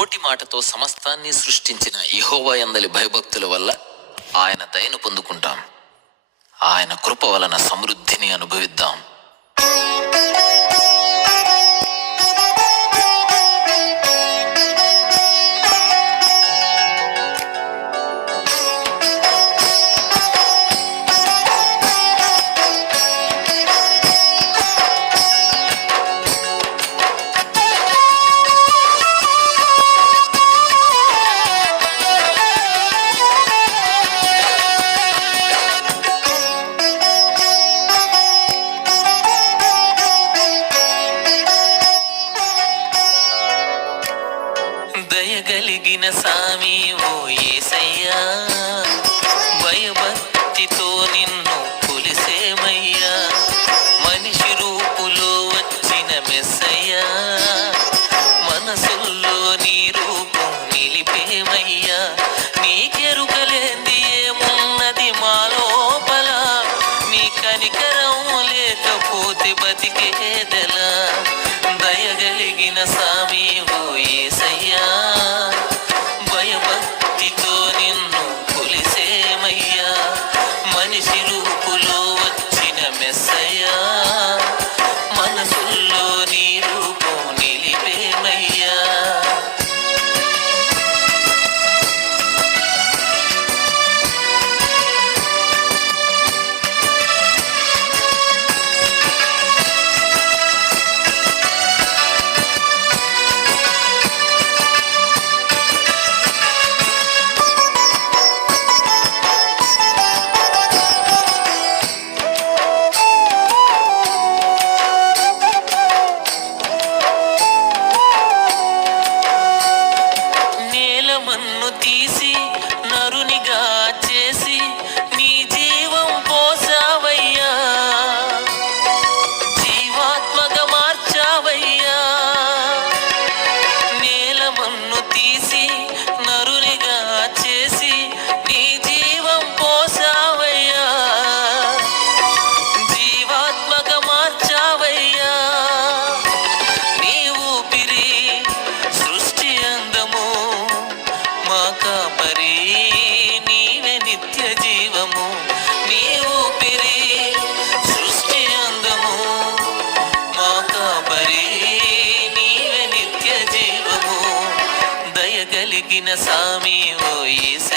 నోటి మాటతో సమస్తాన్ని సృష్టించిన యెహోవా యందలి భయభక్తుల వల్ల ఆయన దయను పొందుకుంటాం. ఆయన కృప వలన సమృద్ధిని అనుభవిద్దాం. దయగలిగిన సామి ఓ యేసయ్యా, భయభక్తితో నిన్ను కొలిసేమయ్యా. మనిషి రూపులో వచ్చిన మెస్సయ్యా, మనసుల్లో నీ రూపం నిలిపేమయ్యా. నీకెరుకలేంది ఏమున్నది మా లోపల, నీ కనికరం లేకపోతే బతికేదెలా. దయగలిగిన సామి ఓ యేసయ్యా, భయభక్తితో నిన్ను కొలిసేమయ్యా. మనిషి రూపులో వచ్చిన మెస్సయ్యా, మనసుల్లో నీ రూపం నిలిపేమయ్యా. మన్ను తీసి నరునిగా చేసి నీ జీవం పోసావయ్యా, జీవాత్మగా మార్చావయ్యా. నేల మన్ను తీసి నరునిగా చేసి నీ జీవం పోసావయ్యా, జీవాత్మగా మార్చావయ్యా. నీ ఊపిరి సృష్టి అందము, మా కాపరి నీవే నిత్య జీవము. నీ ఊపిరి సృష్టి అందము, మా కాపరి నీవే నిత్య జీవము. దయగలిగిన సామి ఓ యేసు